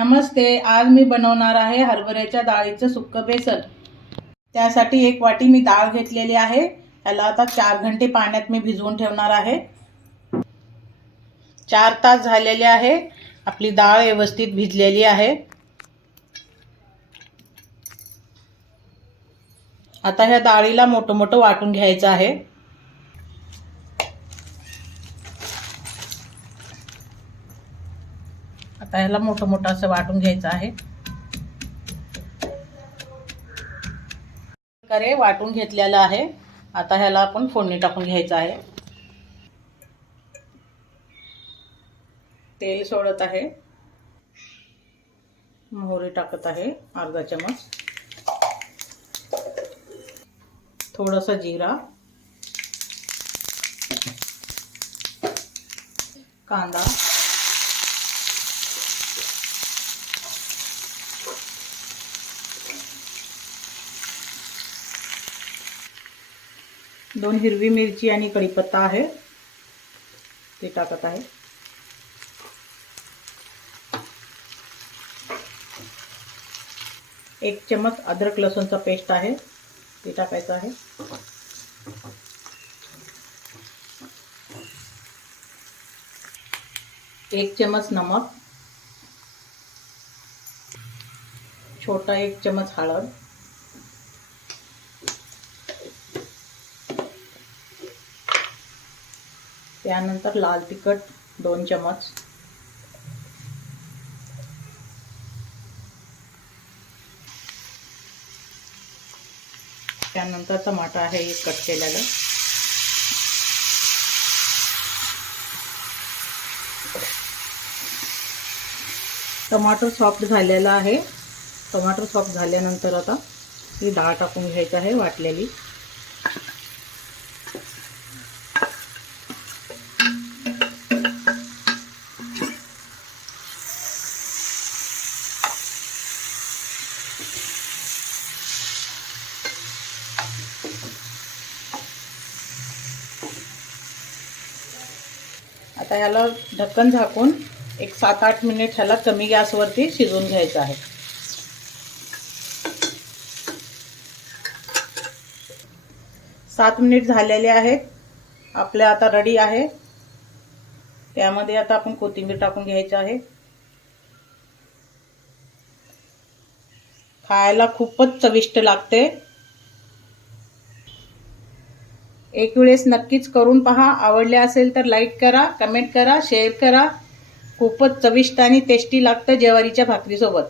नमस्ते आज मी बनवणार आहे हरभऱ्याच्या डाळीचं सुक्क बेसन. त्यासाठी एक वाटी मी डाळ घेतलेली आहे. त्याला आता चार घंटे पाण्यात मी भिजवून ठेवणार आहे. चार तास झालेले आहे. आपली डाळ व्यवस्थित भिजलेली आहे. आता ह्या डाळीला मोठं मोठं वाटून घ्यायचं आहे. आता ह्याला मोठं मोठं असं वाटून घ्यायचं आहे. प्रकारे वाटून घेतलेलं आहे. आता ह्याला आपण फोडणी टाकून घ्यायचं आहे. तेल सोडत आहे. मोहरी टाकत आहे अर्धा चमच थोडंसं जिरा. कांदा. दोन हिरवी मिरची आणि कढीपत्ता आहे. ते टाकत आहे. एक चमच अद्रक लसूणचा पेस्ट आहे. ते टाकायचं आहे. एक चमच नमक. छोटा एक चमच हळद. त्यानंतर लाल तिखट दोन चमच त्यानंतर टमाटर आहे एक कट केलेलं. टमाटर सॉफ्ट झालेला आहे. टमाटर सॉफ्ट झाल्यानंतर आता ही डाळ टाकून घ्यायचं आहे वाटलेली. आता ह्याला ढक्कन झाकून एक सात आठ मिनिट ह्याला कमी गॅसवरती शिजवून घ्यायचं आहे. सात मिनिट झालेले आहेत. आपल्या आता रेडी आहे. त्यामध्ये आता आपण कोथिंबीर टाकून घ्यायचं आहे. खायला खूपच चविष्ट लागते. एक वेळेस नक्कीच करून पहा. आवडले असेल तर लाईक करा कमेंट करा शेअर करा. खूपच चविष्ट आणि टेस्टी लागतं ज्वारीच्या भाकरीसोबत.